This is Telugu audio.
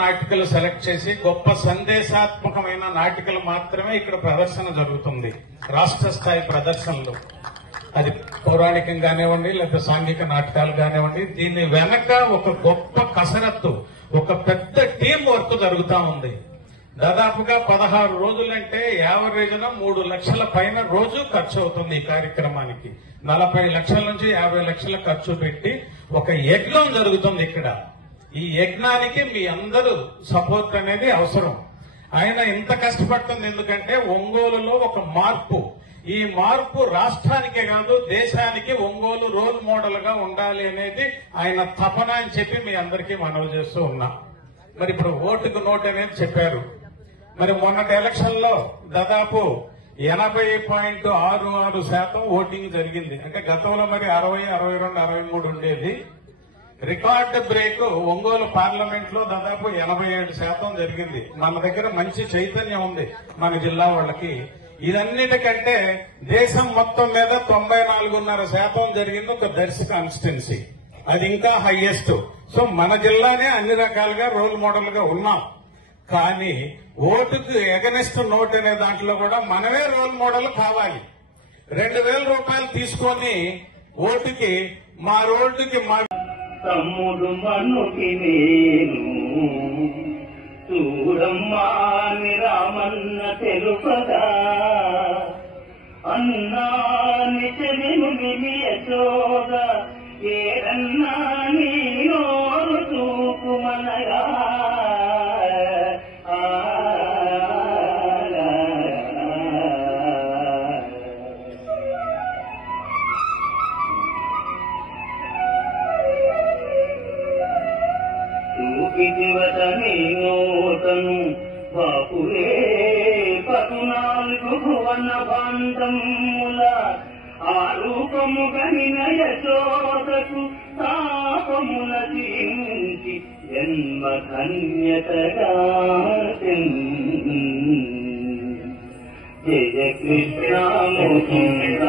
నాటికలు సెలెక్ట్ చేసి గొప్ప సందేశాత్మకమైన నాటికలు మాత్రమే ఇక్కడ ప్రదర్శన జరుగుతుంది. రాష్ట్ర స్థాయి ప్రదర్శనలు, అది పౌరాణికం కానివ్వండి లేదా సాంఘిక నాటకాలు కానివ్వండి, దీని వెనక ఒక గొప్ప కసరత్తు, ఒక పెద్ద టీం వర్క్ జరుగుతా ఉంది. దాదాపుగా 16 రోజులంటే యావరేజ్న 3 లక్షల పైన రోజు ఖర్చు అవుతుంది ఈ కార్యక్రమానికి. 40 లక్షల నుంచి 50 లక్షల ఖర్చు పెట్టి ఒక యజ్ఞం జరుగుతుంది ఇక్కడ. ఈ యజ్ఞానికి మీ అందరూ సపోర్ట్ అనేది అవసరం. ఆయన ఇంత కష్టపడుతుంది ఎందుకంటే ఒంగోలులో ఒక మార్పు, ఈ మార్పు రాష్ట్రానికే కాదు దేశానికి ఒంగోలు రోల్ మోడల్ గా ఉండాలి అనేది ఆయన తపన అని చెప్పి మీ అందరికీ మనవి చేస్తూ ఉన్నా. మరి ఇప్పుడు ఓటుకు నోటు అనేది చెప్పారు. మరి మొన్నటి ఎలక్షన్ లో దాదాపు 80.66% ఓటింగ్ జరిగింది. అంటే గతంలో మరి 60, 62, 63 ఉండేది. రికార్డు బ్రేక్ ఒంగోలు పార్లమెంట్ లో దాదాపు 87% జరిగింది. మన దగ్గర మంచి చైతన్యం ఉంది మన జిల్లా వాళ్ళకి. ఇదన్నిటికంటే దేశం మొత్తం మీద 94.5% జరిగింది ఒక దర్శి కాన్స్టిట్యున్సీ. అది ఇంకా హైయెస్ట్. సో మన జిల్లానే అన్ని రకాలుగా రోల్ మోడల్ గా ఉన్నాం. కానీ ఓటుకు ఎగనెస్ట్ నోట్ అనే దాంట్లో కూడా మనమే రోల్ మోడల్ కావాలి. 2,000 రూపాయలు తీసుకొని ఓటుకి మా రోడ్డుకి మా తమ్ముడు మనుకి నేను చూడమ్మా అని రామన్న తెలుపదా, అన్నాని చెలిను యశోద ఏరన్నా నీ నోరు చూపుమనగా. చూపిదివత నీ నోతను బాపురే 14 భువన భాండముల ఆ రూపము గనిన యశోదకు తాపముల తీంచి జన్మ ధన్యతగా. జయ కృష్ణ ముకుంద